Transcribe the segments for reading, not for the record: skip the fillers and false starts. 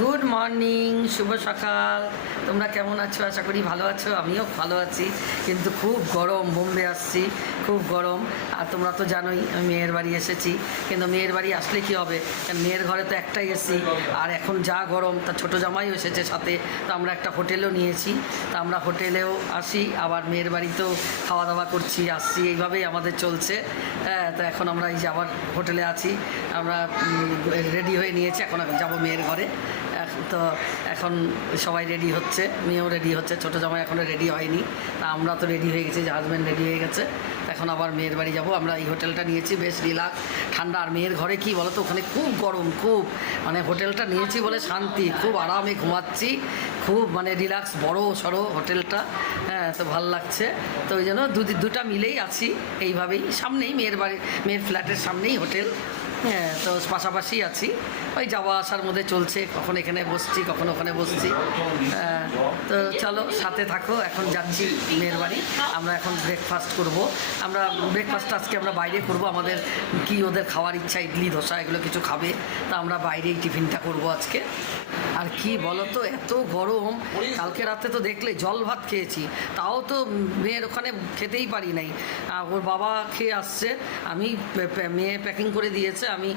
Good morning, শুভ সকাল। তোমরা কেমন আছো? আশা করি ভালো আছো। আমিও ভালো আছি, কিন্তু খুব গরম। বোম্বে আসছি, খুব গরম। আর তোমরা তো জানোই আমি মেয়ের বাড়ি এসেছি, কিন্তু মেয়ের বাড়ি আসলে কি হবে, মেয়ের ঘরে তো একটাই এসি, আর এখন যা গরম, তার ছোটো জামাইও এসেছে সাথে। তো আমরা একটা হোটেলও নিয়েছি, তা আমরা হোটেলেও আসি, আবার মেয়ের বাড়িতেও খাওয়া দাওয়া করছি, আসছি, এইভাবেই আমাদের চলছে। হ্যাঁ, তো এখন আমরা এই যে আবার হোটেলে আছি, আমরা রেডি হয়ে নিয়েছি, এখন যাবো মেয়ের ঘরে। তো এখন সবাই রেডি হচ্ছে, মেয়েও রেডি হচ্ছে, ছোটো জামাই এখনও রেডি হয়নি। তা আমরা তো রেডি হয়ে গেছি, যে হাজব্যান্ড রেডি হয়ে গেছে। এখন আবার মেয়ের বাড়ি যাব। আমরা এই হোটেলটা নিয়েছি, বেশ রিল্যাক্স, ঠান্ডা। আর মেয়ের ঘরে কি বলো তো, ওখানে খুব গরম, খুব মানে হোটেলটা নিয়েছি বলে শান্তি, খুব আরামে ঘুমাচ্ছি, খুব মানে রিল্যাক্স, বড় সড়ো হোটেলটা। হ্যাঁ, তো ভালো লাগছে। তো ওই জন্য দুটা মিলেই আছি এইভাবেই। সামনেই মেয়ের বাড়ি, মেয়ের ফ্ল্যাটের সামনেই হোটেল। হ্যাঁ, তো পাশাপাশি আছি, ওই যাওয়া আসার মধ্যে চলছে, কখন এখানে বসছি, কখন ওখানে বসছি। তো চলো সাথে থাকো। এখন যাচ্ছি মেয়ের বাড়ি। আমরা এখন ব্রেকফাস্ট করব। আমরা ব্রেকফাস্ট আজকে আমরা বাইরে করব। আমাদের কি ওদের খাওয়ার ইচ্ছা, ইডলি ধোসা এগুলো কিছু খাবে, তা আমরা বাইরেই টিফিনটা করব আজকে। আর কি বলো তো, এত গরম। কালকে রাতে তো দেখলে জল ভাত খেয়েছি, তাও তো মেয়ের ওখানে খেতেই পারি নাই। ওর বাবা খেয়ে আসছে, আমি মেয়ে প্যাকিং করে দিয়েছে, আমি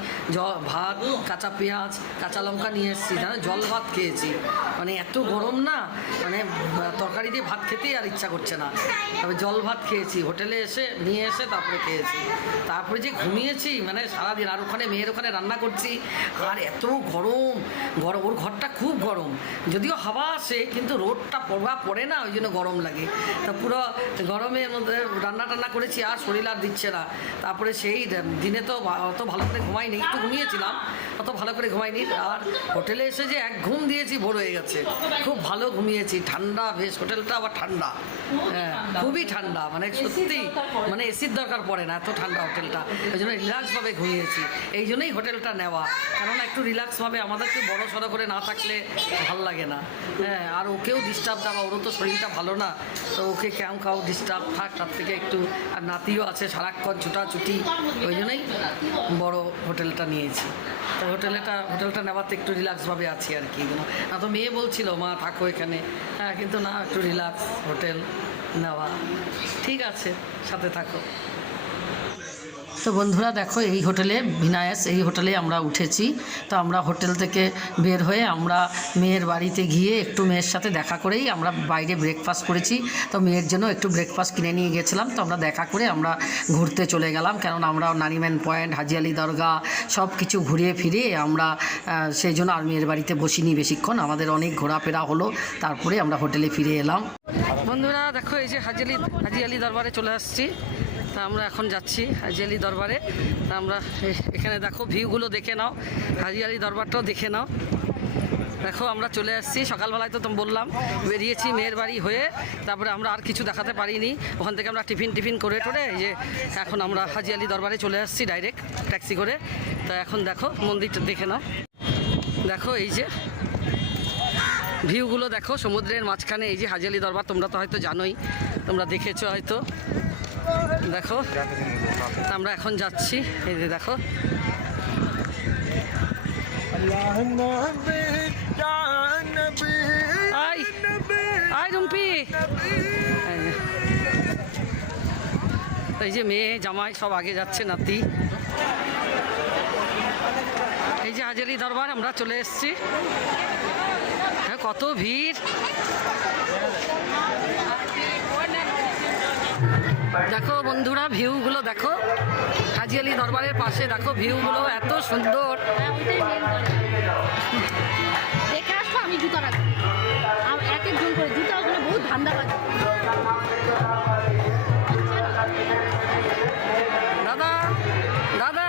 ভাত, কাঁচা পেঁয়াজ, কাঁচা লঙ্কা নিয়ে এসেছি, জানো, জল ভাত খেয়েছি। মানে এত গরম না, মানে তরকারি দিয়ে ভাত খেতেই আর ইচ্ছা করছে না। তবে জল ভাত খেয়েছি, হোটেলে এসে নিয়ে এসে তারপরে খেয়েছি। তারপরে যে ঘুমিয়েছি মানে সারাদিন। আর ওখানে মেয়ের ওখানে রান্না করছি, আর এত গরম। ওর ঘরটা খুব গরম, যদিও হাওয়া আসে, কিন্তু রোদটা পড়ে না, ওই জন্য গরম লাগে। তা পুরো গরমের মধ্যে রান্না করেছি, আর শরীর আর দিচ্ছে না। তারপরে সেই দিনে তো অত ভালো করে ঘুমাইনি, একটু ঘুমিয়েছিলাম, অত ভালো করে ঘুমাইনি। আর হোটেলে এসে যে এক ঘুম দিয়েছি, ভোর হয়ে গেছে। খুব ভালো ঘুমিয়েছি, ঠান্ডা বেশ, হোটেলটা আবার ঠান্ডা। হ্যাঁ, খুবই ঠান্ডা, মানে সত্যি, মানে এসির দরকার পড়ে না, এত ঠান্ডা হোটেলটা। ওই জন্য রিল্যাক্সভাবে ঘুমিয়েছি, এই জন্যই হোটেলটা নেওয়া। কেননা একটু রিল্যাক্সভাবে, আমাদেরকে বড় সড়ো করে না থাকলে ভাল লাগে না। হ্যাঁ, আর ওকেও ডিস্টার্ব দেওয়া, ওরও তো শরীরটা ভালো না, তো ওকে কেমন খাও ডিস্টার্ব থাক, তার থেকে একটু। আর নাতিও আছে, সারাক্ষণ ছুটাছুটি, ওই জন্যই বড় হোটেলটা নিয়েছি। তো হোটেলটা নেওয়াতে একটু রিল্যাক্সভাবে আছি আর কি। না তো মেয়ে বলছিল মা থাকো এখানে, হ্যাঁ, কিন্তু না, একটু রিল্যাক্স হোটেল নেওয়া। ঠিক আছে, সাথে থাকো। তো বন্ধুরা দেখো, এই হোটেলে ভিনায়াস, এই হোটেলে আমরা উঠেছি। তো আমরা হোটেল থেকে বের হয়ে আমরা মেয়ের বাড়িতে গিয়ে একটু মেয়ের সাথে দেখা করেই আমরা বাইরে ব্রেকফাস্ট করেছি। তো মেয়ের জন্য একটু ব্রেকফাস্ট কিনে নিয়ে গেছিলাম। তো আমরা দেখা করে আমরা ঘুরতে চলে গেলাম, কেননা আমরা নারিম্যান পয়েন্ট, হাজি আলি দরগা সব কিছু ঘুরিয়ে ফিরিয়ে আমরা সেই জন্য আর মেয়ের বাড়িতে বসিনি বেশিক্ষণ, আমাদের অনেক ঘোরাফেরা হলো, তারপরে আমরা হোটেলে ফিরে এলাম। বন্ধুরা দেখো, এই যে হাজি আলি দরবারে চলে আসছি। তা আমরা এখন যাচ্ছি হাজি আলি দরবারে। তা আমরা এখানে দেখো ভিউগুলো দেখে নাও, হাজি আলি দরবারটাও দেখে নাও। দেখো আমরা চলে আসছি, সকালবেলায় তো তুমি বললাম বেরিয়েছি মেয়ের বাড়ি হয়ে, তারপরে আমরা আর কিছু দেখাতে পারিনি। ওখান থেকে আমরা টিফিন করে এই যে এখন আমরা হাজি আলি দরবারে চলে আসছি ডাইরেক্ট ট্যাক্সি করে। তা এখন দেখো মন্দিরটা দেখে নাও, দেখো এই যে ভিউগুলো দেখো, সমুদ্রের মাঝখানে এই যে হাজি আলি দরবার। তোমরা তো হয়তো জানোই, তোমরা দেখেছো হয়তো। দেখো আমরা এখন যাচ্ছি, এই যে দেখো। আই রুম্পি, এই যে মেয়ে জামাই সব আগে যাচ্ছে, নাতি। এই যে হাজি আলি দরবার আমরা চলে এসেছি, কত ভিড়। দেখো বন্ধুরা ভিউগুলো দেখো, হাজি আলি দরবারের পাশে দেখো ভিউগুলো এত সুন্দর। দেখে আসবো, আমি জুতো রাখবো, এক একজন করে জুতো, ওখানে বহুত ধান্দা বাজে। দাদা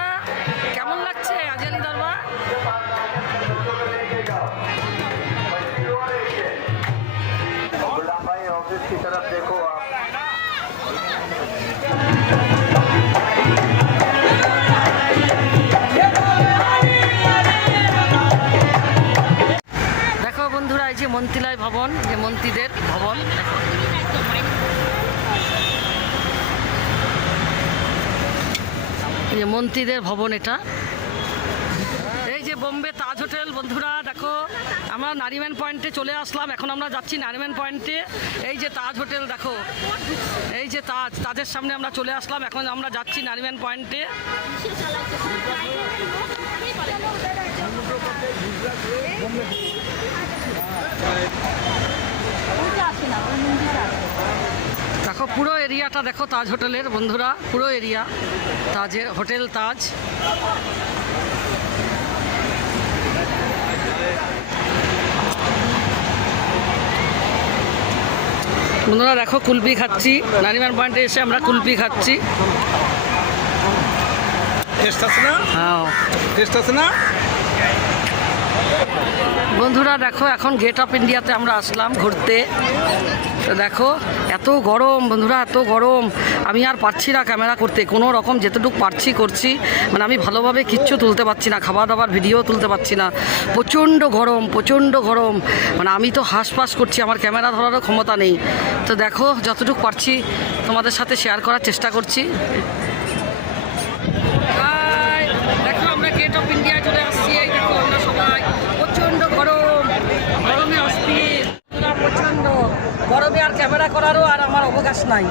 কেমন লাগছে হাজি আলি দরবার? ऑफिस की तरफ देखो आप। দেখো বন্ধুরা, এই যে মন্ত্রীলয় ভবন, যে মন্ত্রীদের ভবন, এই যে মন্ত্রীদের ভবন এটা। এই যে বোম্বে তাজ হোটেল বন্ধুরা দেখো, আমরা নারিম্যান পয়েন্টে চলে আসলাম, এখন আমরা যাচ্ছি নারিম্যান পয়েন্টে। এই যে তাজ হোটেল দেখো, এই যে তাজের সামনে আমরা চলে আসলাম, এখন আমরা যাচ্ছি নারিম্যান পয়েন্টে। দেখো পুরো এরিয়াটা দেখো তাজ হোটেলের বন্ধুরা, পুরো এরিয়া তাজের, হোটেল তাজ। বন্ধুরা দেখো কুলফি খাচ্ছি, নারিম্যান পয়েন্টে এসে আমরা কুলফি খাচ্ছি। টেস্ট আছে না? হ্যাঁ টেস্ট আছে না? বন্ধুরা দেখো এখন গেট অফ ইন্ডিয়াতে আমরা আসলাম ঘুরতে। তো দেখো এত গরম বন্ধুরা, এত গরম, আমি আর পারছি না ক্যামেরা করতে, কোনো রকম যেতটুকু পারছি করছি, মানে আমি ভালোভাবে কিচ্ছু তুলতে পারছি না, খাওয়া দাওয়ার ভিডিও তুলতে পারছি না, প্রচণ্ড গরম, প্রচণ্ড গরম, মানে আমি তো হাঁসফাঁস করছি, আমার ক্যামেরা ধরারও ক্ষমতা নেই। তো দেখো যতটুকু পারছি তোমাদের সাথে শেয়ার করার চেষ্টা করছি। দেখো আমরা গেট অফ ইন্ডিয়ায় চলে আসছি, এই দেখো আমরা সবাই, প্রচণ্ড গরম, গরমে অস্থির, প্রচণ্ড গরমে আর ক্যামেরা করারও আর আমার অবকাশ নাই।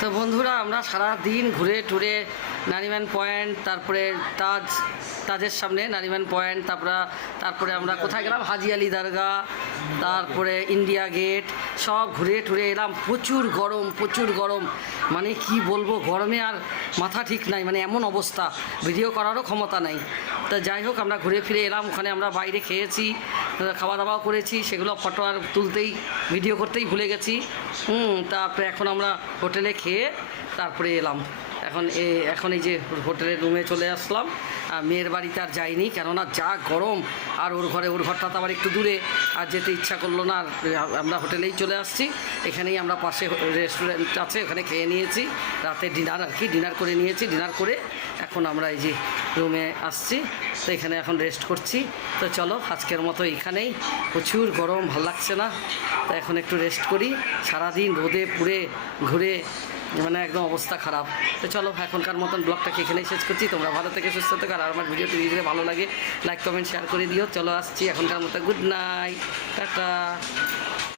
তো বন্ধুরা আমরা সারা দিন ঘুরে টুরে নারিম্যান পয়েন্ট, তারপরে তাজের সামনে নারিম্যান পয়েন্ট, তারপরে আমরা কোথায় গেলাম, হাজি আলি দরগা, তারপরে ইন্ডিয়া গেট, সব ঘুরে টুরে এলাম। প্রচুর গরম, প্রচুর গরম, মানে কি বলবো, গরমে আর মাথা ঠিক নাই, মানে এমন অবস্থা, ভিডিও করারও ক্ষমতা নাই। তা যাই হোক আমরা ঘুরে ফিরে এলাম, ওখানে আমরা বাইরে খেয়েছি, খাওয়া দাওয়া করেছি, সেগুলো ফটো আর তুলতেই ভিডিও করতেই ভুলে গেছি। তারপরে এখন আমরা হোটেলে খেয়ে তারপরে এলাম, এখন এই যে হোটেলের রুমে চলে আসলাম। মেয়ের বাড়িতে আর যাইনি, কেননা যা গরম, আর ওর ঘরটা তো আবার একটু দূরে, আর যেতে ইচ্ছা করলো না, আর আমরা হোটেলেই চলে আসছি। এখানেই আমরা পাশে রেস্টুরেন্ট আছে, ওখানে খেয়ে নিয়েছি, রাতে ডিনার আর কি, ডিনার করে নিয়েছি, ডিনার করে এখন আমরা এই যে রুমে আসছি। তো এখানে এখন রেস্ট করছি। তো চলো আজকের মতো এখানেই, প্রচুর গরম, ভালো লাগছে না, তো এখন একটু রেস্ট করি। সারাদিন রোদে পুড়ে ঘুরে মানে একদম অবস্থা খারাপ। তো চলো এখনকার মতন ব্লগটাকে এখানেই শেষ করছি। তোমরা ভালো থেকে সুস্থ থেকো, আর আমার ভিডিওটি দিলে ভালো লাগে লাইক কমেন্ট শেয়ার করে দিও। চলো আসছি এখনকার মতো, গুড নাইট, টাটা।